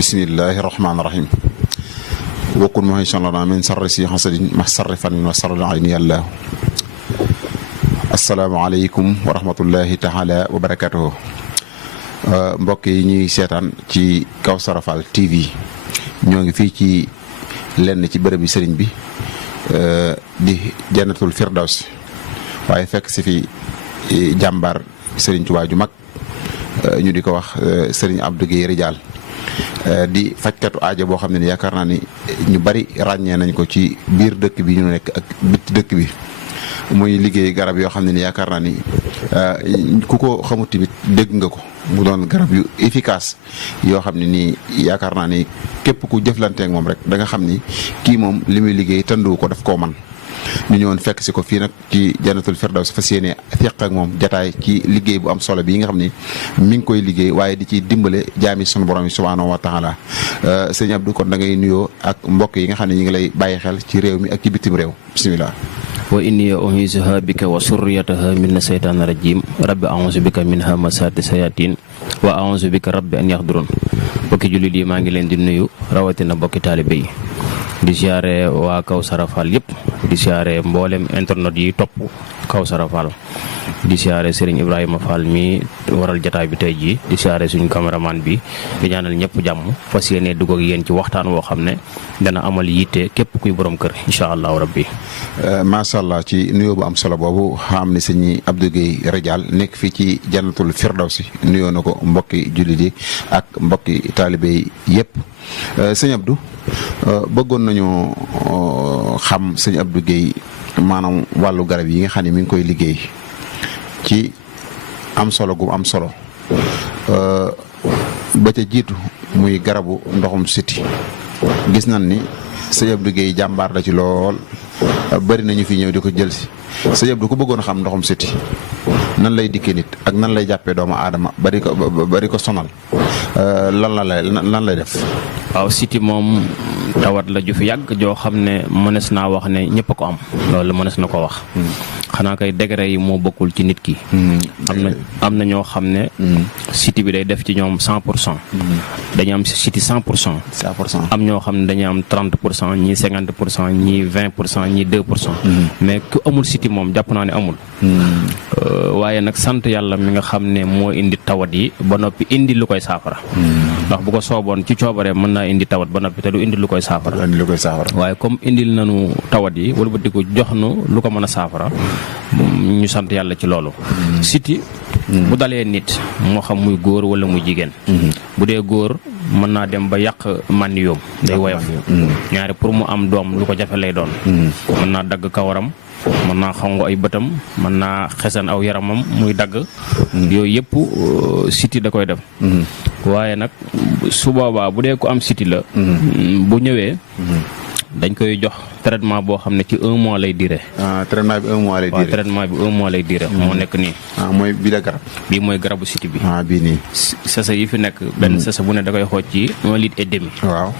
bismillahi rahmaani rahim wakkun ma lana min sarri si xasadin ma sarri fanin wa sarri ayni yàlla. asalaamaaleykum wa rahmatullahi taala wa barakatuhu. mbokk yi ñuy seetaan ci Kawsara Fall TV ñoo ngi fii ci lenn ci bërëb bi sëriñ bi di jannatul firdaws waaye fekk si fi jàmbaar sëriñ Tuubaa ju mag ñu di ko wax sëriñ Abdou Guèye Ridial di fajkatu aajo boo xam ne yaakaar naa ni ñu bari ràññee nañ ko ci biir dëkk bi ñu nekk ak bitti dëkk bi muy liggéey garab yoo xam ne ni yaakaar naa ni ku ko xamut tamit dégg nga ko mu doon garab yu efficace yoo xam ne nii yaakaar naa ni képp ku jëflanteek moom rek da nga xam ni kii moom li muy liggéey tëndu ko daf koo man ñu ñëwoon fekk si ko fii nag ci jannatul firdaws fas yéene feq ak moom jataay ci liggéey bu am solo bi nga xam ni mi ngi koy liggéey waaye di ci dimbale jaami sunu borom yi subhaanahu wa taala sëñ Abdou kon da ngay nuyoo ak mbokk yi nga xam ne ñu ngi lay bàyyi xel ci réew mi ak ci bitim réew bisimilah. wa inni u'iizuha bika wa surriyataha mina seytaani rajim rabbi a'uuzu bika min hamasaati sayatin wa a'uuzu bika rabbi an yaxdurun bokki jullit yi maa ngi leen di nuyu rawatina bokki taalibe yi di siyaare waa Kawsara Fall yëpp di siyaare mboolem internet yi topp Kawsara Fall di siyaare Serigne Ibrahima Fall mi waral jataay bi tey jii di siyaare suñu caméraman bi di ñaanal ñëpp jàmm fas yéene dugg ak yéen ci waxtaan woo xam ne dana amal yitte képp kuy borom kër incha allahu rabbi. macha allah ci nuyoo bu am solo boobu xam ne sëñ Abdou Guèye Ridial nekk fii ci jannatul firdawsi nuyoo na ko mbokki jullit yi ak mbokki taalibe yi yëpp sëñ Abdou bëggoon nañu xam sëñ Abdou Guèye maanaam wàllu garab yi nga xam ne mi ngi koy liggéey ci am solo gu am solo ba ca jiitu muy garabu ndoxum siti gis nañ ni sëñ Abdou Guèye jàmbaar la ci lool bari nañu fi ñëw di ko jël si sëñ Abdou ku bëggoon a xam ndoxum siti nan lay dikkee nit ak nan lay jàppee doomu aadama bari ko sonal lan lay def. waaw siti moom tawat la ju fi yàgg joo xam ne mënees naa wax ne ñëpp a ko am loolu mënees na ko wax. xanaa kay degré yi moo bokkul ci nit ki. am na ñoo xam ne. siti bi day def ci ñoom 100%. dañu am siti 100%. 100%. am ñoo xam ne dañu am 30% ñii 50% ñii 20% ñii 2%. mais ku amul siti moom jàpp naa ne amul. waaye nag sant yàlla mi nga xam ne moo indi tawat yi ba noppi indi lu koy saafara. ndax bu ko sooboon ci coobare mën naa indi tawat ba noppi te du indi lu koy saafara. waaye comme indil nañu tawat yi wëlbatiku jox nu lu ko mën a saafara ñu sant yàlla ci loolu. siti bu dalee nit moo xam muy góor wala muy jigéen. bu dee góor mën naa dem ba yàq màndiyoom day woyof. ñaari pour mu am doom lu ko jafe lay doon. mën naa dagg kawaram. mën naa xongo ay bëtam mën naa xesan aw yaramam muy dagg. yooyu yëpp siti da koy def. waaye nag su boobaa bu dee ko am siti la. bu ñëwee. dañ koy jox traitement boo xam ne ci 1 mois lay duré. traitement bi 1 mois lay duré. waaw traitement bi 1 mois lay duré. moo nekk nii. mooy bii la garab. bii mooy garabu siti bi. bii nii. sasa yi fi nekk. benn sasa bu ne da koy xooj ci 1,5 litre. waaw.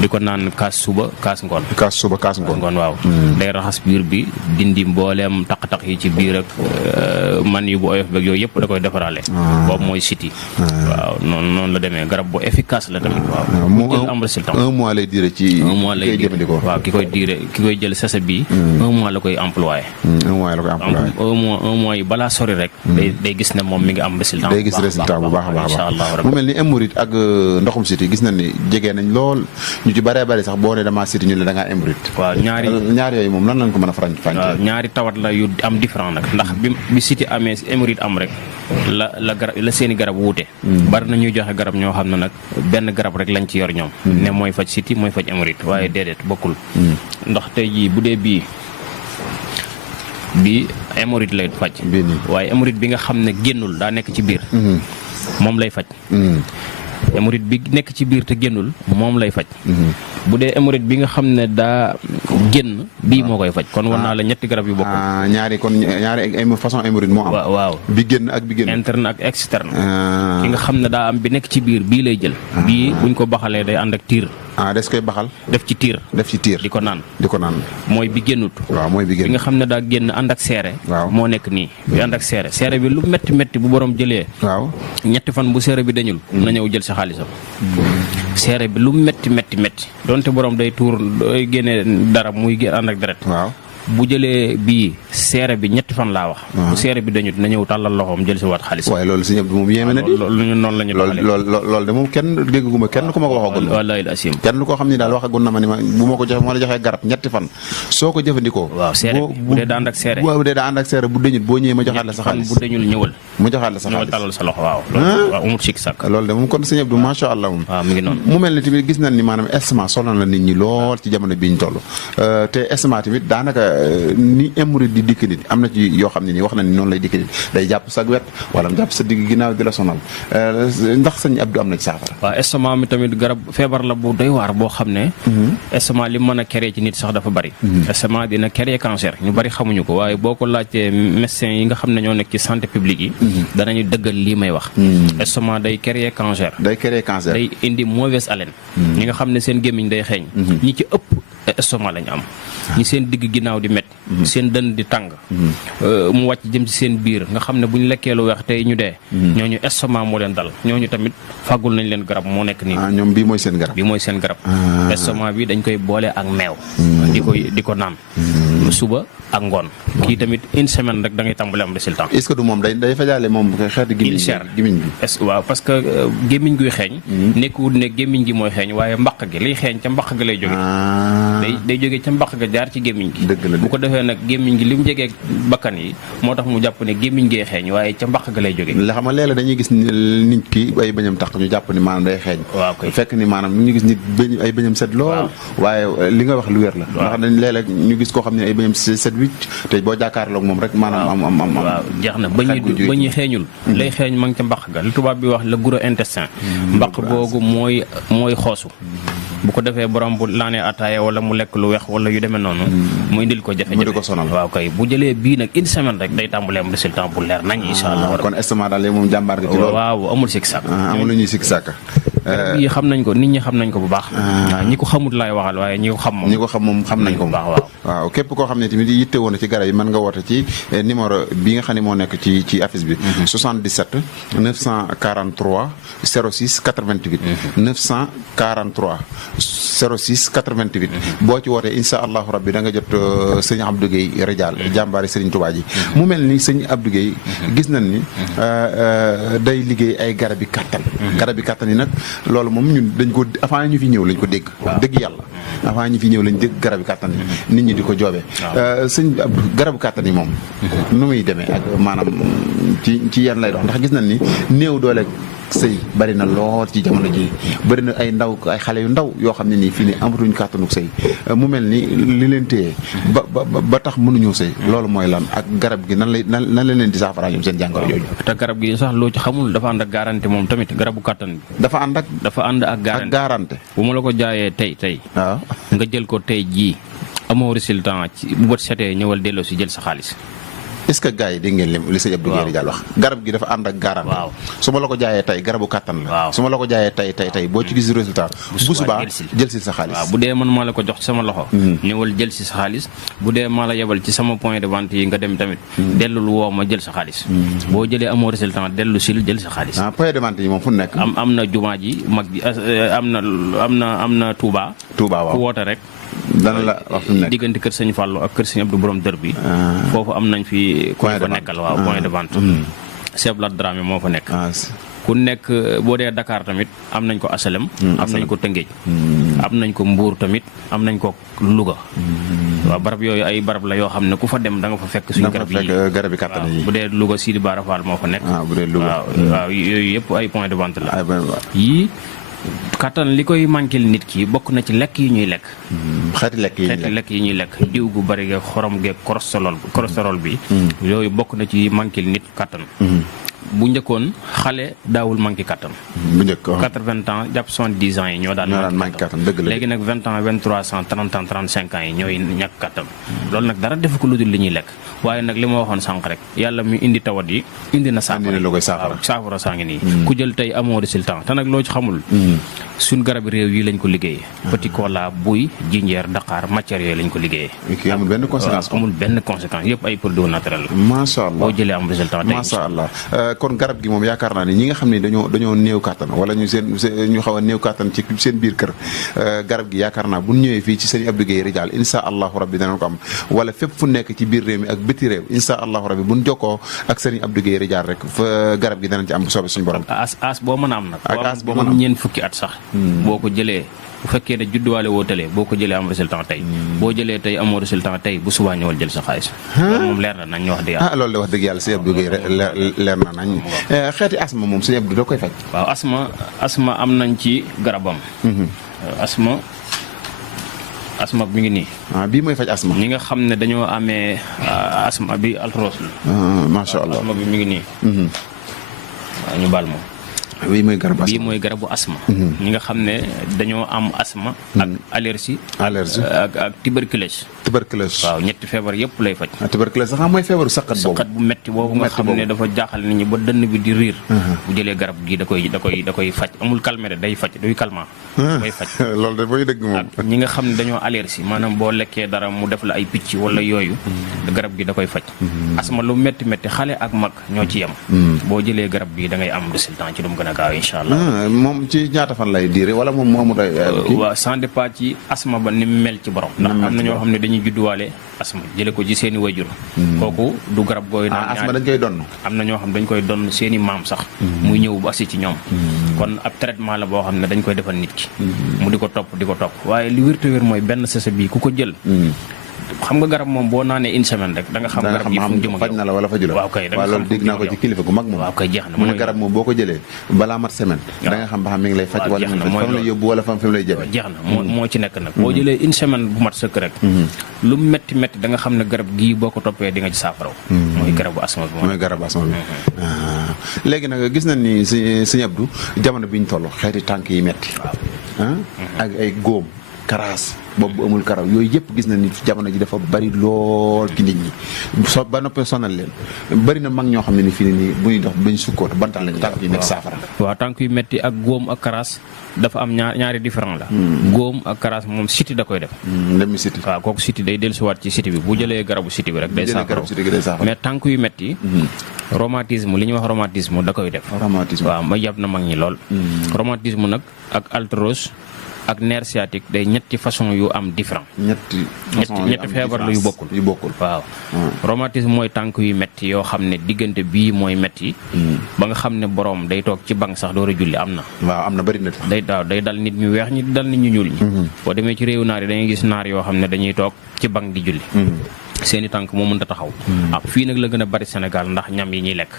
di ko naan kaas suba kaas ngoon. kaas suba kaas ngoon. waaw. day raxas biir bi dindi mbooleem taq-taq yi ci biir ak man yu bu oyof beeg yooyu yëpp da koy defaraale. boobu mooy siti. waaw noonu la demee garab bu efficace la tamit. waaw mu jël am résultat. 1 mois lay duré ci. 1 mois lay duré waaw ki koy jël sasa bi 1 mois la koy employé. 1 mois la koy employé. 1 mois yi balaa sori rek. day gis ne moom mi ngi am résultat. day gis résultat bu baax a baax incha allah mu mel ni hémorroïde ak ndoxum siti gis nañ ni jege nañ lool ñu ci bëree bëri sax boo ne damaa siti ñu ne da ngaa hémorroïde. waaw ñaar yooyu moom lan lañ ko mën a fànn. waaw ñaari tawat la yu am différent nag ndax bi siti amee hémorroïde am rek la seeni garab wuute. bari na ñuy joxe garab ñoo xam ne nag benn garab rek lañ ci yor ñoom. ne mooy faj siti mooy faj hémorroïde waaye déedéet bokkul. ndax tey jii bu dee bii hémorroïde lay faj. waaye hémorroïde bi nga xam ne génnul daa nekk ci biir. moom lay faj. hémorroïde bi nekk ci biir te génnul moom lay faj. bu dee hémorroïde bi nga xam ne daa génn bii moo koy faj kon war naa la ñetti garab yu bokkul. ñaari façon hémorroïde moo am. waaw bi génn ak bi génn. interne ak externe. ki nga xam ne daa am bi nekk ci biir bii lay jël. bii buñ ko baxalee day ànd ak tiir. des koy baxal. def ci tiir. di ko naan. mooy bi génnut. waaw mooy bi génn. bi nga xam ne daa génn ànd ak seere. waaw moo nekk nii bi ànd ak seere. seere bi lu métti bu borom jëlee. waaw ñetti fan bu seere bi dañul. na ñëw jël sa xaalisam. seere bi lu metti donte borom day tuur day génne dara muy ànd ak deret. waaw bu jëlee bii seere bi ñetti fan laa wax. bu seere bi dañu na ñëw tàllal loxoom jël si waat xaalis. waaye loolu sëñ Abdou moom yéeme na di. loolu noonu la ñu doxalee. loolu de moom kenn dégguma kenn ku ma ko waxagul. wallaahi asim kenn koo xam ni daal waxagul na ma ni ma bu ma ko joxe moo la joxee garab ñetti fan soo ko jëfandikoo. waaw seere bi bu dee daa ànd ak seere. bu dee daa ànd ak seere bu dëñut boo ñëwee ma joxaat la sa xaalis. bu dëñul ñëwal. mu joxaat la sa xaalis ñëwal tàllal sa loxo waaw. waaw amul sikk sàkk. loolu de moom kon sëñ Abdou macha allah moom. waaw mi ngi noonu. mu mel ni tamit gis nañ ni maanaam estomac sonal na nit ñi lool ci jamono bi ñu toll te estomac tamit daanaka ni hémorroïde di dikk nit am na ci yoo xam ne nii wax na ni noonu lay dikk nit day jàpp sa wet wala mu jàpp sa digg ginnaaw di la sonal ndax sëñ Abdou am na ci saafara. waaw estomac mi tamit garab feebar la bu doy waar boo xam ne. estomac li mën a créer ci nit sax dafa bari. estomac dina créer cancer ñu bari xamuñu ko waaye boo ko laajtee médecin yi nga xam ne ñoo nekk ci santé publique yi. danañu dëggal lii may wax. estomac day créer cancer. day créer cancer day indi mauvaise haleine. ñi nga xam ne seen gémmiñ day xeeñ. ñi ci ëpp estomac lañu am. ñi seen digg ginnaaw di métti. seen dënn di tàng. mu wàcc jëm ci seen biir nga xam ne bu ñu lekkee lu weex tey ñu dee. ñooñu estomac moo leen dal ñooñu tamit fàggul nañ leen garab moo nekk nii. ñoom bii mooy seen garab. bii mooy seen garab. estomac bi dañ koy boole ak meew. di ko naan. suba ak ngoon. kii tamit une semaine rek da ngay tàmbali am résultat. est-ce que du moom day fajaale moom xeetu gémmiñ bi. waaw parce que gémmiñ guy xeeñ. nekkul ne gémmiñ gi mooy xeeñ waaye mbaq gi liy xeeñ ca mbaq gi lay jóge. day jóge ca mbaq ga jaar ci gémmiñ gi. dëgg la bu ko defee nag gémmiñ gi li mu jegee bakkan yi moo tax mu jàpp ne gémmiñ gee xeeñ waaye ca mbaq ga lay jóge. la xam nga léeg-léeg dañuy gis nit ki ay bëñam tax ñu jàpp ni maanaam day xeeñ. waaw kay fekk ni maanaam ñu gis nit ay bëñam set lool. waaye li nga wax lu wér la. ndax dañ léeg-léeg ñu gis koo xam ne ay bëñam set wicc te boo jàkkaarloog moom rek maanaam am waaw jeex na bañuy xeeñul lay xeeñ ma ngi ca mbaq ga li tubaab bi wax le gros intestin mbaq googu mooy xoosu bu ko defee borom bu laanee ataaya wala mu lekk lu weex wala yu demee noonu mu indil ko jafe-jafe mu di ko sonal waaw kay bu jëlee bii nag une semaine rek day tàmbalee am résultat bu leer nañ incha allah kon estomac daal moom jàmbaar nga ci loolu waaw amul sikk sàkk amul lu ñuy sikk sàkk garab yi xam nañ ko nit ñi xam nañ ko bu baax waaw ñi ko xamut laay waxal waaye ñi ko xam moom xam nañ ko bu baax waaw képp koo xam ne tamit yitte woon na ci garab yi mën nga woote ci numéro bi nga xam ne moo nekk ci affiche bi 77 943 06 88 943 06 88 boo ci wootee insha allahu rabbi da nga jot sëñ Abdou Guèye Ridial jàmbaari Sëriñ Tuubaa ji mu mel ni sëñ Abdou Guèye gis nañ ni day liggéey ay garabi kàttan garabi kàttan yi nag loolu moom ñun dañ ko avant ñu fi ñëw lañ ko dégg dëgg yàlla avant ñu fi ñëw lañ dégg garabi kàttan yi nit ñi di ko joobee sëñ Abdou garabu kàttan yi moom nu muy demee ak maanaam ci yan lay dox ndax gis nañ ni néew doole sëy bari na lool ci jamono ji bari na ay xale yu ndaw yoo xam ne nii fii ni amatuñ kàttanuk sëy mu mel ni li leen téye ba tax mënuñoo sëy loolu mooy lan ak garab gi nan la leen di saafara ñoom seen jàngoro jooju te garab gi sax loo ci xamul dafa ànd ak garanti moom tamit garabu kàttan bi dafa ànd ak garanti bu ma la ko jaayee tey waaw nga jël ko tey jii amoo résultat ci bu bët setee ñëwal delloo si jël sa xaalis. est-ce que gars yi dégg ngeen li sëñ Abdou Guèye Ridial wax garab gi dafa ànd ak garanti. waaw su ma la ko jaayee tey garabu kàttan la. waaw su ma la ko jaayee tey boo ci gis résultat. bu subaa jël si sa xaalis. waaw bu dee man maa la ko jox ci sama loxo. ñëwal jël si sa xaalis bu dee maa la yebal ci sama point de vente yi nga dem tamit. dellul woo ma jël sa xaalis. boo jëlee amoo résultat dellu sil jël sa xaalis. point de vente yi moom fu nekk. am na jumaa ji mag ji am na Touba. Touba waaw ku woote rek. dana la wax fu nekk diggante kër sëñ Fallou ak kër sëñ Abdou borom dër bi. foofu am nañ fi ku fa nekkal waaw point de vente. Seblat Dramé moo fa nekk. ku nekk boo dee Dakar tamit am nañ ko asalem am nañ ko Tëngéej am nañ ko Mbuur tamit am nañ ko Louga waaw barab yooyu ay barab la yoo xam ne ku fa dem da nga fa fekk suñu garab yi kàttan yi bu dee Louga Sidi Bara Fall moo fa nekk bu dee Louga waaw yooyu yëpp ay point de vente la yii kattan li koy manqué nit ki bokk na ci lekk yi ñuy lekk. xeeti lekk yi ñuy lekk diw gu bari ge xorom ge cholestérol bi. yooyu bokk na ci manqué nit kattan. bu njëkkoon xale daawul manqué kattan. bu njëkk 80 ans jàpp 70 ans yi ñoo daan manqué kattan dëgg la léegi nag 20 ans 23 ans 30 ans 35 ans yi ñooy ñàkk kattan. loolu nag dara defu ko lu dul li ñuy lekk waaye nag li ma waxoon sànq rek yàlla mi indi tawat yi indi na saafara saa ngi nii. ku jël tey amoo résultat te nag loo ci xamul. suñ garabi réew yi lañ ko liggéeyee. petit cola buy jinjeer daqaar matière yooyu lañ ko liggéeyee. kii amul benn conséquence amul benn conséquence yëpp ay produits naturels la. macha allah boo jëlee am résultat tey macha allah kon garab gi moom yaakaar naa ne ñi nga xam ne dañoo néew kàttan wala ñu ñu xaw a néew kàttan ci seen biir kër garab gi yaakaar naa bu ñu ñëwee fii ci sëñ Abdou Guèye Ridial insha allahu rabbi danañ ko am wala fépp fu nekk ci biir réew mi ak biti réew insha allahu rabbi bu ñu jokkoo ak sëñ Abdou Guèye Ridial rek fa garab gi danañ ci am bu soobee suñu borom. as boo mën a am nag. ak as boo mën a am ñeent fukki at sax. boo ko jëlee bu fekkee ne judduwaale woo tëlee boo ko jëlee am résultat tey. boo jëlee tey amoo résultat tey bu subaa ñëwal jël sa xaalis. moom leer na nañ ñu wax dëgg yàlla. loolu de wax dëgg yàlla sëñ Abdou Guèye leer na nañ. xeeti asma moom sëñ Abdou da koy faj. waaw asma am nañ ci garabam. asma bi ngi nii. bii mooy faj asma. ñi nga xam ne dañoo amee asma bi altros la. macha allah asma bi mi ngi nii. waaw ñu baal moom. bii mooy garabu asma bii mooy garabu asma. ñi nga xam ne dañoo am asma. ak allergie. ak tuberculose. waaw ñetti feebar yëpp lay faj. tuberculose sax mooy feebaru saqat boobu. saqat bu metti boobu nga xam ne dafa jaaxal nit ñi ba dënn bi di riir. bu jëlee garab gi da koy faj amul calmer de day faj duy calmant. day faj loolu de mooy dëgg moom. ak ñi nga xam ne dañoo allergie maanaam boo lekkee dara mu def la ay picc wala yooyu. garab gi da koy faj. asma lu metti xale ak mag ñoo ci yem. boo jëlee garab gi da ngay am résultat ci lu mu gën a gaaw incha allah. moom ci ñaata fan lay diire wala moom moo amul ay. waaw sans départ ci asma ba ni mu mel ci borom. ndax am na ñoo xam ne dañuy judduwaale asma jële ko ci seen i wajur. kooku du garab gooy naan asma dañ koy donn. am na ñoo xam dañ koy donn seen i maam sax. muy ñëw bu agsi ci ñoom. kon ab traitement la boo xam ne dañ koy defal nit ki. mu di ko topp waaye li wér te wér mooy benn sese bii ku ko jël. xam nga garab moom boo naanee une semaine rek da nga xam garab gi fu mu jëm ak faj na la wala faju la. waaw kay waaw loolu dégg naa ko ci kilifa gu mag moom. waaw kay jeex na mu ne garab moom boo ko jëlee balaa mat semaine. da nga xam ba xam mi ngi lay faj wala fa mu lay yóbbu wala fa mu lay jëme. jeex na moo ci nekk nag boo jëlee une semaine bu mat sëkk rek. lu metti da nga xam ne garab gii boo ko toppee di nga ci saafaraw. mooy garabu asma bi mooy garabu asma bi. léegi nag gis nañ ni sëñ Abdou jamono bi ñu toll xeeti tànk yi metti ak ay góom karaas boobu amul karaw yooyu yëpp gis na ni jamono ji dafa bari lool ci nit ñi ba noppee sonal leen bari na mag ñoo xam ne ni fii nii bu ñuy dox bañ sukkoo bantal lañu tànk yu metti saafara. waaw tànk yu metti ak góom ak karaas dafa am ñaari différent la. góom ak karaas moom siti da koy def. ndemi siti. waaw kooku siti day dellusiwaat ci siti bi bu jëlee garabu siti bi rek. day saafara mais tànk yu metti rhumatisme li ñuy wax rhumatisme da koy def. waaw ma yàpp na mag ñi lool. rhumatisme nag ak arthrose ak nerf sciatique day ñetti façon yu am différent. ñetti feebar la yu bokkul. waaw rhumatisme mooy tànk yu metti yoo xam ne diggante bii mooy metti ba nga xam ne borom day toog ci bank sax door a julli am na. waaw am na bari na. day dal nit ñu weex ñi dal nit ñu ñuul ñi. boo demee ci réewu naar yi dañuy gis naar yoo xam ne dañuy toog ci bank di julli. seeni tànk moo mënta taxaw. fii nag la gën a bari Sénégal ndax ñam yi ñuy lekk.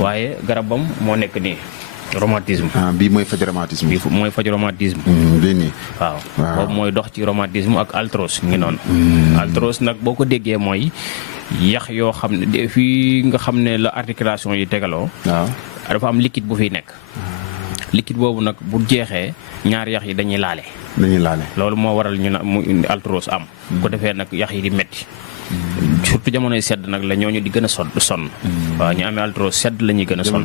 waaye garabam moo nekk nii. rhumatisme. bii mooy faj rhumatisme. bii mooy faj rhumatisme. bii nii. waaw boobu mooy dox ci rhumatisme ak arthrose ngi noonu. arthrose nag boo ko déggee mooy yax yoo xam ne fii nga xam ne la articulation yi tegaloo. waaw dafa am liquide bu fiy nekk. liquide boobu nag bu jeexee ñaari yax yi dañuy laale. loolu moo waral ñu na mu arthrose am. ko defee nag yax yi di metti surtout jamonoy sedd nag la ñooñu di gën a sonn. waaw ñu amee arthrose sedd la ñuy gën a sonn.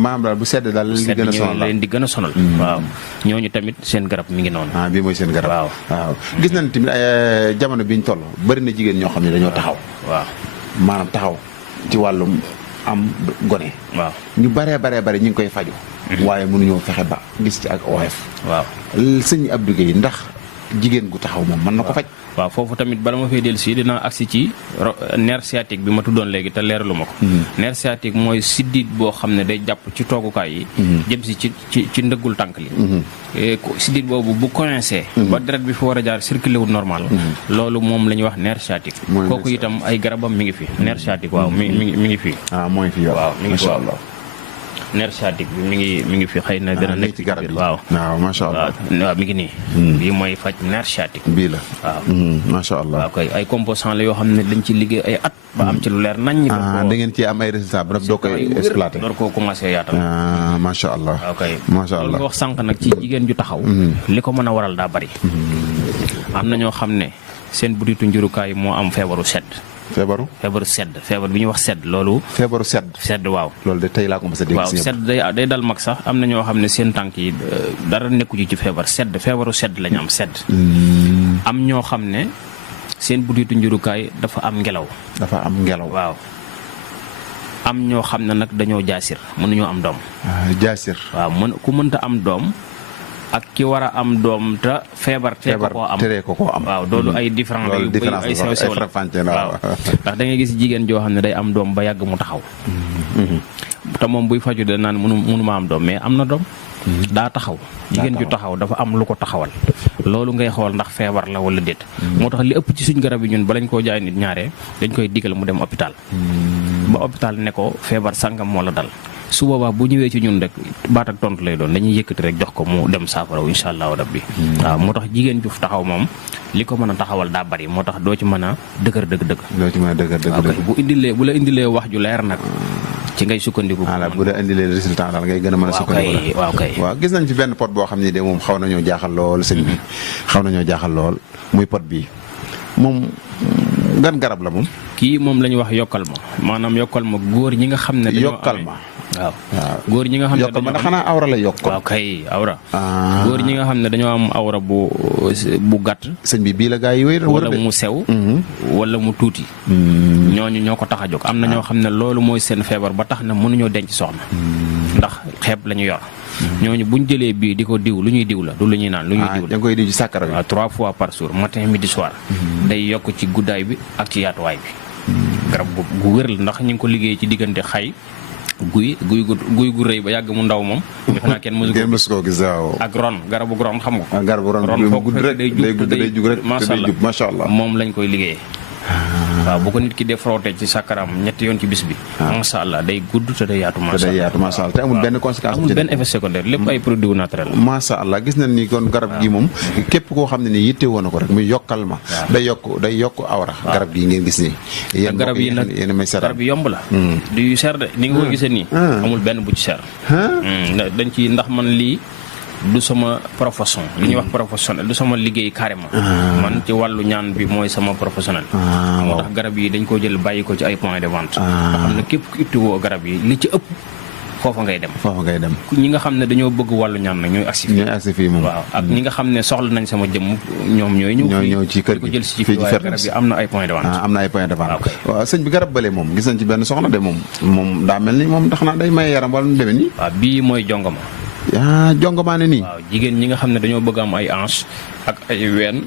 maanaam daal bu sedd daal leen di gën a sonal. waaw ñooñu tamit seen garab mi ngi noonu. bii mooy seen garab. waaw gis nañ tamit jamono bi ñu toll bari na jigéen ñoo xam ne dañoo taxaw. waaw maanaam taxaw ci wàllum am gone. waaw ñu baree ñu ngi koy faju waaye mënuñoo fexe ba gis ci ak OF. waaw sëñ Abdou Guèye ndax jigéen gu taxaw moom mën na ko faj. waaw foofu tamit bala ma fay dellu si dinaa agsi ci nerf sciatique bi ma tuddoon léegi te leeralu ma ko. nerf sciatique mooy siddit boo xam ne day jàpp ci toogukaay yi. jëm si ci ndëggul tànk li. siddit boobu bu coincé. ba deret bi fi war a jaar circulé wu normal. loolu moom la ñuy wax nerf sciatique. kooku itam ay garabam mi ngi fi nerf sciatique waaw mi ngi fi. mooy fi waaw mi ngi fi waaw. nerf sciatique bi mi ngi fi xëy na gën a nekk ci garab yi waaw macha allah waaw mi ngi nii. bii mooy faj nerf sciatique. bii la waaw macha allah. waaw kay ay composants la yoo xam ne dañ ci liggéey ay at. ba am ci lu leer nañ. da ngeen ci am ay résultats ba doo koy exploité. door koo commencé yaatal. macha allah. waaw kay macha allah loolu nga wax sànq nag ci jigéen ju taxaw. li ko mën a waral daa bari. am na ñoo xam ne seen butitu njurukaay moo am feebaru sedd. feebar bi ñuy wax sedd loolu. feebaru sedd waaw. loolu de tey laa ko mos a dégg. waaw sedd day dal mag sax am na ñoo xam ne seen tànk yi dara nekku ci feebar feebaru sedd la ñu am sedd. am ñoo xam ne seen butitu njurukaay dafa am ngelaw. waaw. am ñoo xam ne nag dañoo jaasir mënuñoo am doom. jaasir. waaw ku mënta am doom ak ki war a am doom te feebar tee ko koo am. waaw loolu ay différence yu bëri ay sew sew la waaw ndax da ngay gis jigéen joo xam ne day am doom ba yàgg mu taxaw. te moom buy faju de naan mënuma am doom mais am na doom. daa taxaw jigéen ju taxaw dafa am lu ko taxawal. loolu ngay xool ndax feebar la wala déet. moo tax li ëpp ci suñ garab yi ñun balañ koo jaay nit ñaare dañ koy digal mu dem hôpital. ba hôpital ne ko feebar sangam moo la dal. su boobaa bu ñëwee ci ñun rek baat ak tontu lay doon dañuy yëkkati rek jox ko mu dem saafara incha allahu rabbi. waaw moo tax jigéen ju taxaw moom li ko mën a taxawal daa bari moo tax doo ci mën a dëgër dëgg. doo ci mën a dëgër dëgg. bu la indilee wax ju leer nag ci ngay sukkandiku. bu la indilee résultat daal ngay gën a mën a sukkandiku. waaw gis nañ fi benn pot boo xam ne de moom xaw nañoo jaaxal lool sëñ bi. xaw nañoo jaaxal lool muy pot bi moom gan garab la moom. kii moom la ñuy wax yokkal ma maanaam yokkal ma góor ñi nga xam ne. yokkal ma waaw góor ñi nga xam ne yokkal ma ndax xanaa awra la yokk. waaw kay awra. góor ñi nga xam ne dañoo am awra bu gàtt. sëñ bi bii la gaa yi wéy wala mu sew. wala mu tuuti. ñooñu ñoo ko tax a jóg am na ñoo xam ne loolu mooy seen feebar ba tax na mënuñoo denc soxna. ndax xeeb la ñu yor. ñooñu buñ jëlee bii di ko diw lu ñuy diw la du lu ñuy naan lu ñuy diw la. da nga koy diw ci sàkkara bi. waaw 3 fois par jour matin midi soir. day yokk ci guddaay bi ak ci yaatuwaay bi. garab gu wér la ndax ñu ngi ko liggéey ci diggante xay guy gu rëy ba yàgg mu ndaw moom. defe naa kenn mësu ko gis waaw. ak ron garabu ron xam nga. garabu ron foofu day jug rek macha allah moom lañ koy liggéeyee. waaw bu ko nit ki def frotté ci sàkkaram ñetti yoon ci bis bi. macha allah day gudd te day yaatu macha allah te amul benn conséquence. amul benn effet secondaire lépp ay produits naturels la. macha allah gis nañ ni kon garab gi moom. képp koo xam ne ni yitte woon na ko rek muy yokkal ma. day yokk awra. garab gi ngeen gis nii. yéen garab yi nag garab yi yomb la. du yu cher de ni nga ko gisee nii. amul benn bu ci cher. dañ ci ndax man lii. du sama profession li ñuy wax professionnel du sama liggéey carrément. man ci wàllu ñaan bi mooy sama professionnel. moo tax garab yi dañ ko jël bàyyi ko ci ay point de vente. nga xam ne képp ku ittiwoo garab yi li ci ëpp foofa ngay dem. ñi nga xam ne dañoo bëgg wàllu ñaan nag ñooy agsi fii moom. waaw ak ñi nga xam ne soxla nañ sama jëmm ñoom ñooy ñëw ci kër gi ko jël si fii waaye garab yi am na ay point de vente. am na ay point de vente. waaw sëñ bi garab bële moom gis nañ ci benn soxna de moom daa mel ni moom ndax naa day maye yaram wala nu demee nii. waaw bii mooy jongama. jongomaane nii. waaw jigéen ñi nga xam ne dañoo bëgg am ay hanche ak ay ween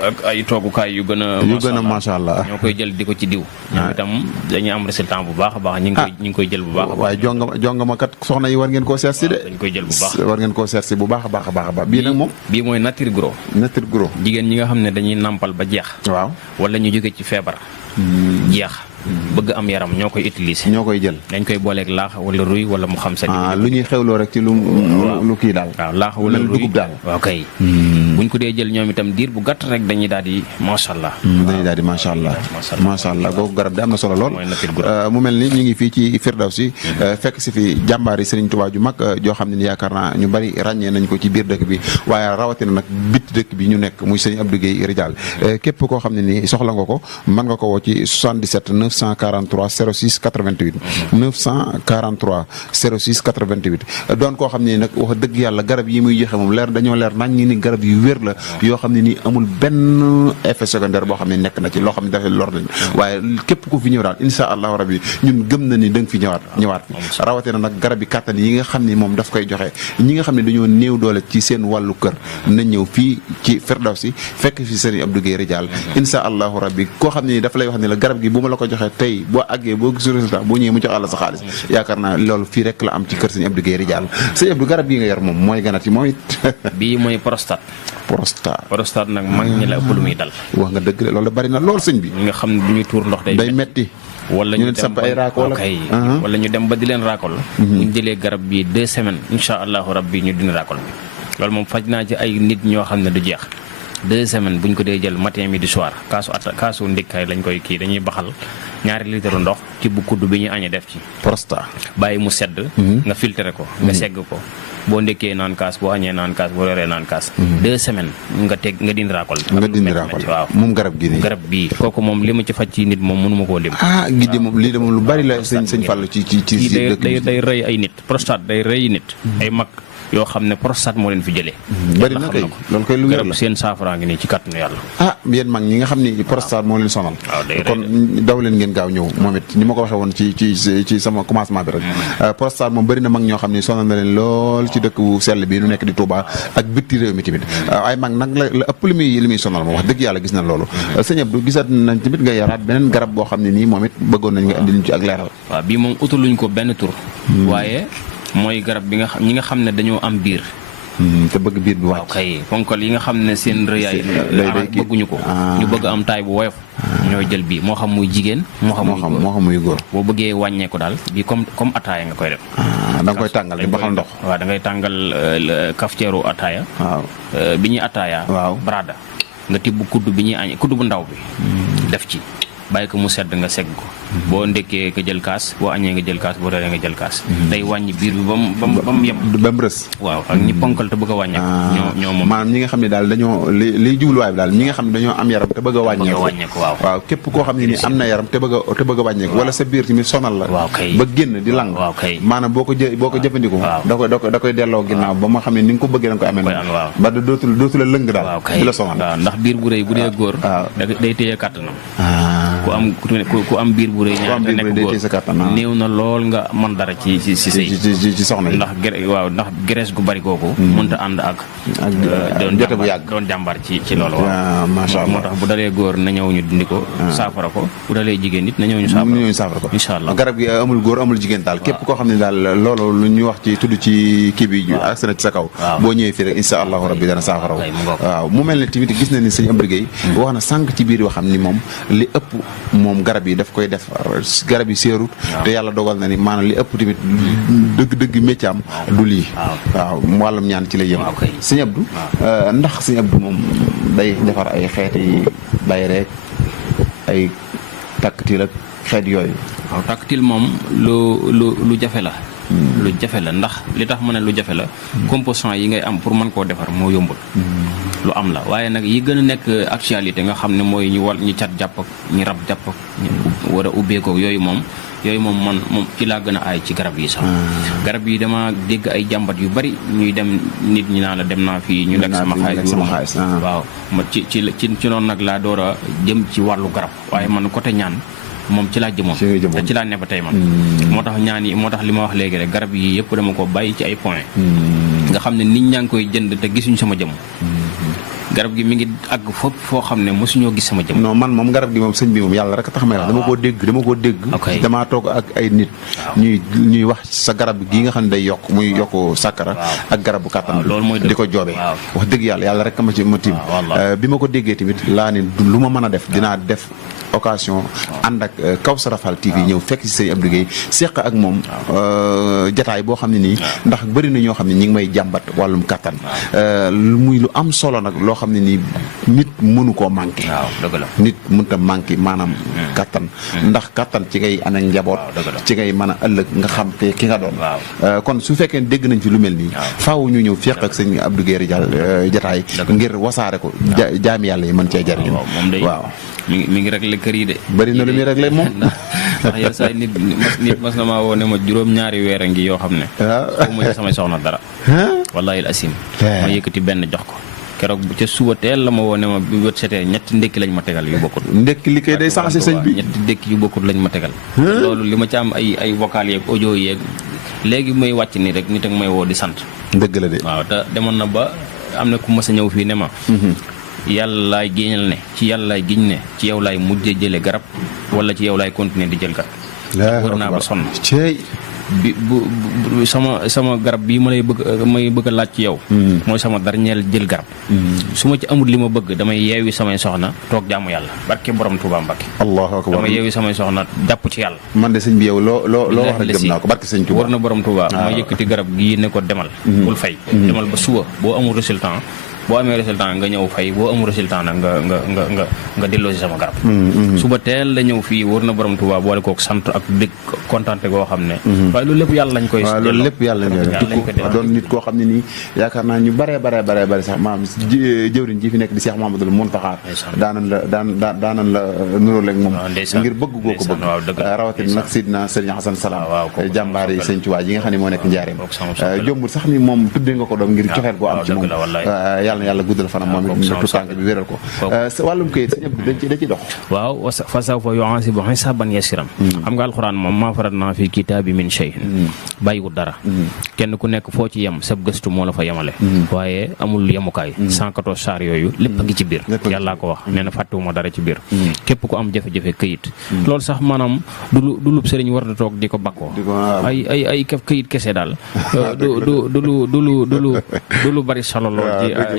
ak ay toogukaay yu gën a macha allah ñoo koy jël di ko ci diw. ñoom itam dañuy am résultat bu baax a baax. ñu ngi koy jël bu baax a baax. waaye jongama kat soxna yi war ngeen koo seet si de. dañ koy jël bu baax war ngeen koo seet si bu baax a baax. bii nag moom. bii mooy nature gros. jigéen ñi nga xam ne dañuy nàmpal ba jeex. waaw wala ñu jóge ci feebar. jeex. bëgg am yaram ñoo koy utiliser. ñoo koy jël dañ koy booleeg laax wala ruy wala mu xam sa. lu ñuy xewloo rek ci lu kii daal. waaw laax wala ruy dugub daal. waaw kay. buñ ko dee jël ñoom itam diir bu gàtt rek dañuy daal di macha allah. macha allah googu garab di am na solo lool. mu mel ni ñu ngi fii ci Firdawsi fekk si fi jàmbaari Serigne Touba ju mag joo xam ne ni yaakaar naa ñu bari ràññee nañ ko ci biir dëkk bi waaye rawatina nag bit dëkk bi ñu nekk muy Serigne Abdou Guèye Ridial képp koo xam ne ni soxla nga ko mën nga ko woo ci 77 943 06 88 943 06 88 doon koo xam ne nag wax dëgg yàlla garab yi muy joxe moom dañoo leer nañ ni garab yu wér la yoo xam ne nii amul benn effet secondaire boo xam ne nekk na ci loo xam ne dafay lor lañ waaye képp ku fi ñëw daal insha allahu rabbi ñun gëm na ni da nga fi ñëwaat fi rawatina nag garab yi kàttan yi nga xam ne moom daf koy joxe ñi nga xam ne dañoo néew doole ci seen wàllu kër nañ ñëw fii ci Firdawsi fekk fi Serigne Abdou Guèye Ridial insha allahu rabbi koo xam ne dafa lay wax ne la garab gi bu ma la ko joxee tey boo àggee boo gisul résultat boo ñëwee mu jox àlla sa xaalis yaakaar naa loolu fii rek la am ci kër Serigne Abdou Guèye Ridial Serigne Abdou garab gi nga yor moom mooy ganati moom it bii mooy prostate nag mag ñi la ëpp lu muy dal. wax nga dëgg de loolu bari na lool sëñ bi. ñi nga xam ne bu ñuy tuur ndox day metti wala ñu dem ay raakol wala ñu dem ba di leen raakol. bu ñu jëlee garab bi 2 semaines incha allahu rabbi ñu dina raakol bi loolu moom faj naa ci ay nit ñoo xam ne du jeex 2 semaines bu ñu ko dee jël matin midi soir kaasu ndikkaay lañ koy kii dañuy baxal 2 litre ndox ci bu kudd bi ñuy añee def ci. prostate bàyyi mu sedd. nga filtré ko. nga segg ko. boo ndekkee naan kaas boo añee naan kaas boo reeree naan kaas. 2 semaines nga dindi raakol bi. nga dindi raakol waaw moom garab gi nii. garab bii kooku moom li ma ci faj ci nit moom mënuma koo lim. gi de moom lii de moom lu bari la sëñ Fallu ci day rëy ay nit prostate day rëy nit. ay mag yoo xam ne prostate moo leen fi jëlee. bari na kay loolu koy lu wér la seen saafara ngi nii ci kàttanu yàlla. yéen mag ñi nga xam ni prostate moo leen sonal. kon daw leen ngeen gaaw ñëw moom it ni ma ko waxee woon ci sama commencement bi rek. prostate moom bari na mag ñoo xam ni sonal na leen lool ci dëkk bu sell bi nu nekk di Touba ak bitti réew mi tamit ay mag nag la ëpp li muy sonal moom wax dëgg yàlla gis na loolu. sëñ Abdou gisaat nañ tamit nga yaraat beneen garab boo xam ne nii moom it bëggoon nañ nga indi ci ak leeral. waaw bii moom utaluñ ko benn tur. waaye mooy garab bi ñi nga xam ne dañoo am biir. te bëgg biir bi wàcc. waaw kay ponkal yi nga xam ne seen rëyaay bëgguñu ko. ñu bëgg am taay bu woyof. ñooy jël bii moo xam muy jigéen. moo xam muy góor boo bëggee wàññeeku daal bii comme ataaya nga koy def. da nga koy tàngal di baxal ndox. waaw da ngay tàngal cafetière ataaya. waaw bi ñuy ataaya. waaw brada nga tibb kudd bi ñuy añ kudd bu ndaw bi. def ci bàyyi ko mu sedd nga segg ko. boo ndekkee nga jël kaas boo añee nga jël kaas boo reeree nga jël kaas. day wàññi biir bi ba mu yem. ba mu rës. waaw ak ñi ponkal te bëgg a wàññeeku. ñoo moom maanaam ñi nga xam ne daal dañoo liy jubluwaay bi daal ñi nga xam ne dañoo am yaram te bëgg a wàññeeku. waaw képp koo xam ne ni am na yaram te bëgg a wàññeeku. wala sa biir tamit sonal la. waaw kay ba génn di lang. waaw kay maanaam boo ko jëfandikoo. da koy delloo ginnaaw ba ma xam ne ni nga ko bëggee da nga koy amee. ba dootu la lëng daal. di la sonal waaw ndax biir bu rëy bu dee góor. day téye kàttanam. ku am biir bu rëy ñaar te nekk góor néew na lool nga mën dara ci sëy ci soxna yi ndax graisse gu bari kooku mënta ànd ak jote bu yàgg doon jàmbar ci loolu waaw macha Allah moo tax bu dalee góor na ñëw ñu dindi ko saafara ko bu dalee jigéen nit na ñëw ñu saafara ko incha allah garab gi amul góor amul jigéen daal képp koo xam ne daal loolu lu ñu wax ci tudd ci kii bi ak na ci sa kaw boo ñëwee fii rek incha allahu rabbi dana saafara waaw mu mel ne tamit gis na ni sëñ Abdou Guèye wax na sànq ci biir waxam ni moom li ëpp moom garab yi daf koy def garab yi seerut te yàlla dogal na ni maanaam li ëpp tamit dëgg métier am du lii waaw wàllum ñaan ci lay yëm sëñ Abdou ndax sëñ Abdou moom day defar ay xeeti bay rek ay tàkkatil ak xeet yooyu waaw tàkkatil moom lu jafe la lu jafe la ndax li tax ma ne lu jafe la composant yi ngay am pour mën koo defar moo yombul lu am la waaye nag yi gën a nekk actualité nga xam ne mooy ñu cat jàpp ak ñi rab jàpp ak ñu war a ubbeekoo yooyu moom man moom ci laa gën a aay ci garab yi sax garab yi dama dégg ay jàmbat yu bari ñuy dem nit ñi naa la dem naa fii ñu lekk sama xaalis waaw ma ci noonu nag laa door a jëm ci wàllu garab waaye man côté ñaan moom ci laa jëmoon te ci laa ne ba tey man moo tax ñaan yi moo tax li ma wax léegi rek garab yi yëpp dama ko bàyyi ci ay point nga xam ne nit ñaa ngi koy jënd te gisuñ sama jëm garab gi mi ngi àgg fopp foo xam ne mosuñoo gis sama jëm non man moom garab gi moom sëñ bi moom yàlla rek tax may wax dama koo dégg damaa toog ak ay nit ñuy wax sa garab gi nga xam ne day yokk muy yokk sàkkara ak garabu kàttan di ko joobee wax dëgg yàlla rek ma tiim bi ma ko déggee tamit laa ne lu ma mën a def dinaa def occasion ànd ak Kawsara Fall TV ñëw fekk si sëñ Abdou Guèye seq ak moom jataay boo xam ne nii ndax bëri na ñoo xam ne ñi ngi may jàmbat wàllum kàttan muy lu am solo nag loo xam ne nii nit mënu koo manqué nit mënta manqué maanaam kàttan ndax kàttan ci ngay amee njaboot ci ngay mën a ëllëg nga xam te ki nga doon kon su fekkee dégg nañ fi lu mel nii faaw ñu ñëw fekk ak sëñ Abdou Guèye jataay ngir wasaare ko jaami yàlla yi mën cee jariñu waaw mi ngi réglé kër yi de. bëri na lu muy réglé moom. ndax yow saa nit mas na maa woo ne ma juróom-ñaari weer a ngi yoo xam ne. waaw mu samay soxna dara. wallaahi asim ma yëkkati benn jox ko. keroog bu ca suba teel la ma woo ne ma bi wët setee ñetti ndékki lañ ma tegal yu bokkut. ndékki li koy day sensé sëñ bi ñetti ndékki yu bokkut lañ ma tegal. loolu li ma ci am ay vocal yeeg audio yeeg léegi may wàcc nii rek nit ak may woo di sant. dëgg la de. waaw te demoon na ba am na ku mas a ñëw fii ne ma. yàlla laay géñal ne ci yàlla laay giñ ne ci yow laay mujjee jële garab wala ci yow laay continuer di jël garab. wër naa ba sonn bi bu sama garab bii may bëgg a laaj ci yow. mooy sama dernier jël garab. su ma ci amul li ma bëgg damay yeewi samay soxna toog jaamu yàlla barke borom Touba Mbakke. allahu akbar damay yeewi samay soxna jàpp ci yàlla. man de sëñ bi yow loo wax rek gëm naa ko barke sëñ Touba. war na borom Touba ma yëkkati garab gii ne ko demal. bul fay demal ba suba boo amul résultat boo amee résultat nga ñëw fay boo amul résultat nag nga delloo si sama garab. suba teel la ñëw fii wër na borom Tuubaa boole kook sant ak dëgg kontaante goo xam ne. waaye loolu lépp yàlla lañ koy. waaw loolu lépp yàlla lañ koy doon nit koo xam ne nii yaakaar naa ñu bare sax maam jëwriñ ji fi nekk di Cheikh Mouhamadoul Mountakha daanan la nuróoleeg moom ngir bëgg goo ko bëgg rawatina nag Sidna Serigne Hassan Salam jàmbaar yi Sëñ Tuubaa yi nga xam ne moo nekk njaareem jombul sax ni moom tuddee nga ko doom ngir cofeel goo am ci moom yàlla na yàlla guddal fanam moom it tu tànk bi wéral ko wàllum këyit Sëñ Abdou da ciy dox waaw fa sawfa yuhasibu hisaban yasiran xam nga alxuraan moom maa faratnaa fi kitaabi min shay'in bàyyiwul dara kenn ku nekk foo ci yem sab gëstu moo la fa yemale waaye amul yemukaay 114 saar yooyu lépp a ngi ci biir yàllaa ko wax nee na fàttewuma dara ci biir képp ku am jafe-jafe këyit loolu sax maanaam du lub sëriñ war da toog di ko bakkoo ay këyit kese daal du lu bari solo lool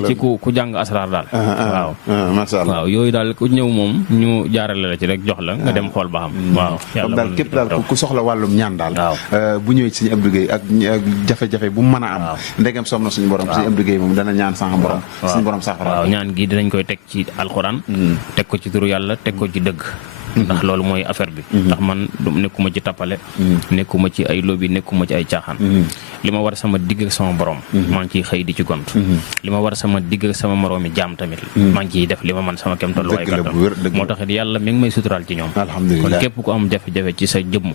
ci ku jàng asraar daal waaw masha Allah waaw yooyu daal ku ñëw moom ñu jaarale la ci rek jox la nga dem xool ba xam waaw comme daal képp daal ku soxla wàllum ñaan daal bu ñëwee ci Sëñ Abdou Guèye ak jafe-jafe bu mën a am ndegem som na suñu borom Sëñ Abdou Guèye moom dana ñaan sama borom suñu borom saafara waaw ñaan gi dinañ koy teg ci alxuraan teg ko ci turu yàlla teg ko ci dëgg ndax loolu mooy affaire bi ndax man nekkuma ci tappale nekkuma ci ay lobby nekkuma ci ay caaxaan li ma war sama digg ak sama borom maa ngi ciy xëy di ci gont li ma war sama digg ak sama moroomi jaam tamit maa ngi ciy def li ma man sama kem tolluwaay kattan moo tax it yàlla mi ngi may suturaal ci ñoom kon képp ku am jafe-jafe ci sa jëmm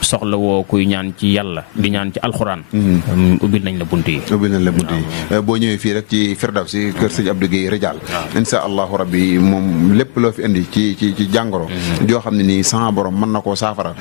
soxla woo kuy ñaan ci yàlla di ñaan ci alxuraan ubbil nañ la bunt yi boo ñëwee fii rek ci Firdawsi kër Sëñ Abdou Guèye Rijaal insha allahu rabbi moom lépp loo fi indi ci jàngoro joo xam ne nii sama borom mën na koo saafara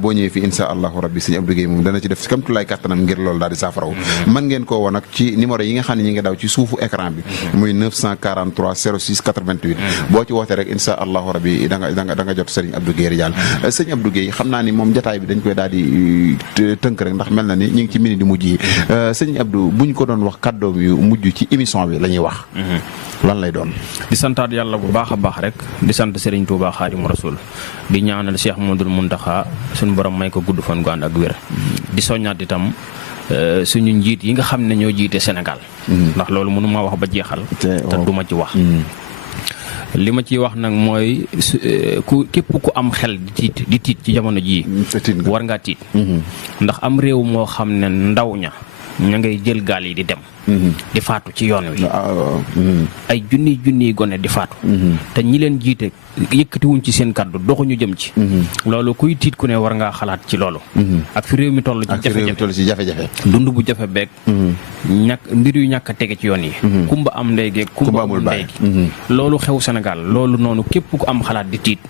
boo ñëwee fii insha allahu rabbi Sëñ Abdou Guèye moom dana ci def si kamtulaay kàttanam ngir loolu daal di saafaraw mën ngeen koo woon nag ci numéro yi nga xam ne ñi nga daw ci suufu écran bi muy 943 06 88 boo ci wootee rek insha allahu rabbi da nga jot Sëñ Abdou Guèye Rijaal Sëñ Abdou Guèye xam naa ni moom jotaay bi dañ koy daal di tënk rek ndax mel na ni ñu ngi ci minute di mujj yi Sëñ Abdou buñ ko doon wax kàddoom yu mujj ci émission bi la ñuy wax lan lay doon di santaat yàlla bu baax a baax rek di sant Serigne Touba Xaadimu Rasuul di ñaanal Cheikh Mouhamadoul Mountakha suñu borom may ko gudd fan gu ànd ak wér di soññaat itam suñu njiit yi nga xam ne ñoo jiite Sénégal ndax loolu mënu ma wax ba jeexal te duma ci wax li ma ciy wax nag mooy képp ku am xel di tiit ci jamono jii war ngaa tiit ndax am réew moo xam ne ndaw ña ngay jël gaal yi di dem di faatu ci yoon wi ay junniy gone di faatu te ñi leen jiite yëkkatiwuñ ci seen kàddu doxuñu jëm ci loolu kuy tiit ku ne war ngaa xalaat ci loolu ak fi réew mi toll ci jafe-jafe dund bu jafe beeg mbir yu ñàkk a tege ci yoon yi kumba am ndey geeg kumba amul ndey gi loolu xew Sénégal loolu noonu képp ku am xalaat di tiit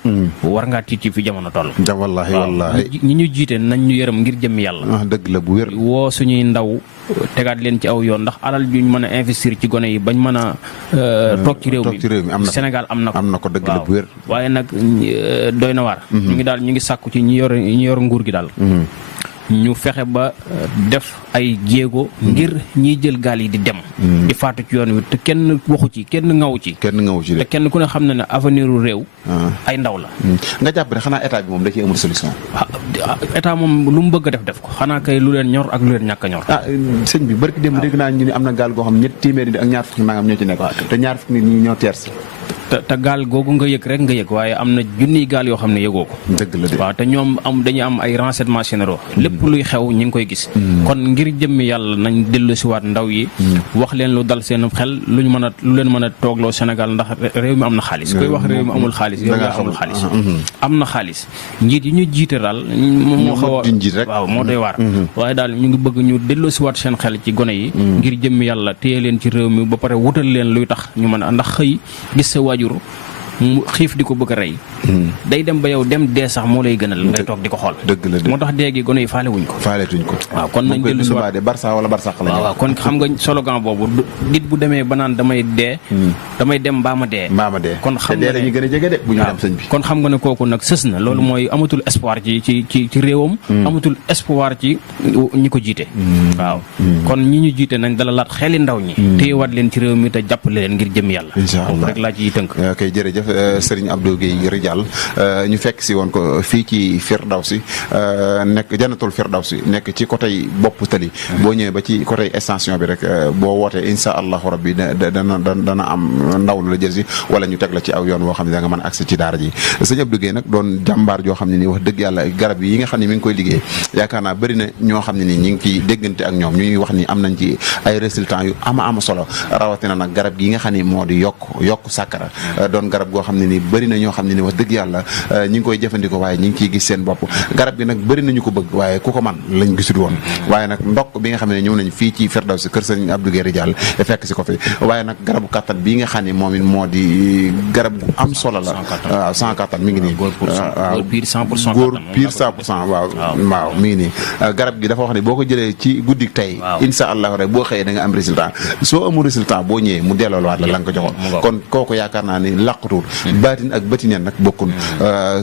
war ngaa tiit ci fi jamono toll wallaahi ñi ñu jiite nañ ñu yërëm ngir jëm yàlla dëgg la bu wér woo suñuy ndaw tegaat leen ci aw yoon ndax alal juñ mën a investir ci gone yi bañ mën a toog ci réew mi Sénégal am na ko dëgg la bu wér waaye nag doy na waar ñu ngi sàkku ci ñi yor nguur gi daal ñu fexe ba def ay jéego ngir ñiy jël gaal yi di dem di faatu ci yoon wi te kenn waxu ci kenn ngawu ci te kenn ku ne xam na ne avenir u réew ay ndaw la nga jàpp ne xanaa état bi moom da ciy amul solution état moom lu mu bëgg a def ko xanaa kay lu leen ñor ak lu leen ñàkk a ñor sëñ bi barki démb dégg naa ñu ni am na gaal goo xam ñetti téeméeri nit ak ñaar fukki nangam ñoo ci nekk te ñaar fukki nit ñi ñoo teers te gaal googu nga yëg rek nga yëg waaye am na junniy gaal yoo xam ne yëgoo ko dëgg la de waaw te ñoom dañuy am ay renseignements généraux lépp luy xew ñi ngi koy gis kon ngir jëmmi yàlla nañ dellu si waat ndaw yi wax leen lu dal seen xel lu leen mën a toogloo Sénégal ndax réew mi am na xaalis koy wax réew mi amul xaalis yow yaa amul xaalis am na xaalis njiit yi ñu jiite daal moo xaw a waaw moo doy waar waaye daal ñu ngi bëgg ñu dellu si waat seen xel ci gone yi ngir jëmmi yàlla téye leen ci réew mi ba pare wutal leen luy tax ñu mën a ndax xëy gis sa waajur mu xiif di ko bëgg a rey day dem ba yow dem dee sax moo lay gënal ngay toog di ko xool dëgg la de moo tax dee gi gone yi faaletuñ ko waaw kon nañ dellu si waat Barça wala Barsax la waaw kon xam nga slogan boobu nit bu demee ba naan damay dem mbaa ma dee kon xam nga ñu gën a jege de bu ñu dem sëñ bi kon xam nga ne kooku nag sës na loolu mooy amatul espoir ci réewam amatul espoir ci ñi ko jiite waaw kon ñi ñu jiite nañ dala laat xeli ndaw ñi téyewaat leen ci réew mi te jàppale leen ngir jëm yàlla inshallah rek laa ciy tënk kay jërëjëf Serigne Abdou Guèye Rijal ñu fekk si woon ko fii ci Firdawsi nekk Jannatul Firdawsi nekk ci côté bopp tali boo ñëwee ba ci côté extension bi rek boo wootee insha allahu rabbi dana am ndaw lu la jël si wala ñu teg la ci aw yoon woo xam ne da nga mën accès ci daara ji sëñ Abdou Guèye nag doon jàmbaar joo xam ne nii wax dëgg yàlla garab yi nga xam ne mi ngi koy liggéey yaakaar naa bëri na ñoo xam ne nii ñi ngi ciy déggante ak ñoom ñu ñuy wax ni am nañ ci ay résultats yu ama solo rawatina nag garab gi nga xam ne moo di yokk sàkkara doon garab goo xam ne nii bëri na ñoo xam ne ni wax dëgg yàlla ñi ngi koy jëfandikoo waaye ñi ngi ciy gis seen bopp garab gi nag bëri nañu ko bëgg waaye ku ko man lañ gisul woon waaye nag ndokk bi nga xam ne ñëw nañ fii ci Firdawsi kër sëñ Abdou Guèye Rijal fekk si ko fi waaye nag garabu kattan bii nga xam ne moom it moo di garab gu am solo la waaw 100 kattan mi ngi nii góor pire 100% góor pire 100% waaw mi ngi nii garab gi dafa wax ne boo ko jëlee ci guddi tey insha allah rek boo xëyee da nga am résultat soo amul résultat boo ñëwee mu dellooluwaat la nga ko joxoon kon kooku yaakaar naa ni làqutuut baatin ak batineen nag bokkun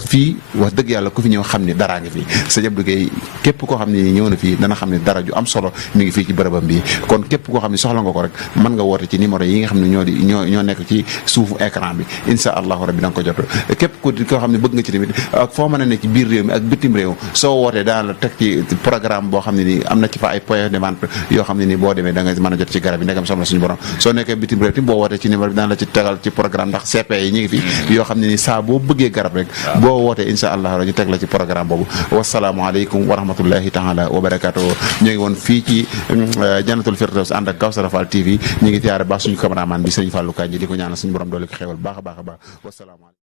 fii wax dëgg yàlla ku fi ñëw xam ni daraa ngi fi sëñ Abdou Guèye képp koo xam ne ñëw na fii dana xam ne dara ju am solo mi ngi fii ci bërëbam bi kon képp koo xam ne soxla nga ko rek mën nga woote ci numéro yi nga xam ne ñoo nekk ci suufu écran bi insha allahu rabbi da nga ko jot képp koo xam ne bëgg nga ci tamit ak foo mën a nekk ci biir réew mi ak bitim réew soo wootee daana la teg ci programme boo xam ne nii am na ci fa ay point de vente yoo xam ne nii boo demee da nga mën a jot ci garab yi ndegam soxla suñu borom soo nekkee bitim réew tim boo wootee ci numéro bi daan la ci tegal ci programme ndax CP yi ñu ngi fi yoo xam ne nii saa boo bëggee garab rek boo wootee insha allah ñu teg la ci programme boobu wasalaamualeykum wa rahmatullahi taala wa barakatuh ñu ngi woon fii ci Jannatul Firdaws ànd ak Kawsara Fall TV ñu ngi tiyaare baax suñu cameraman bi Sëriñ Fallou Kanji di ko ñaanal suñu borom doole ko xewal baax a baax a baax wasalaamaaleykum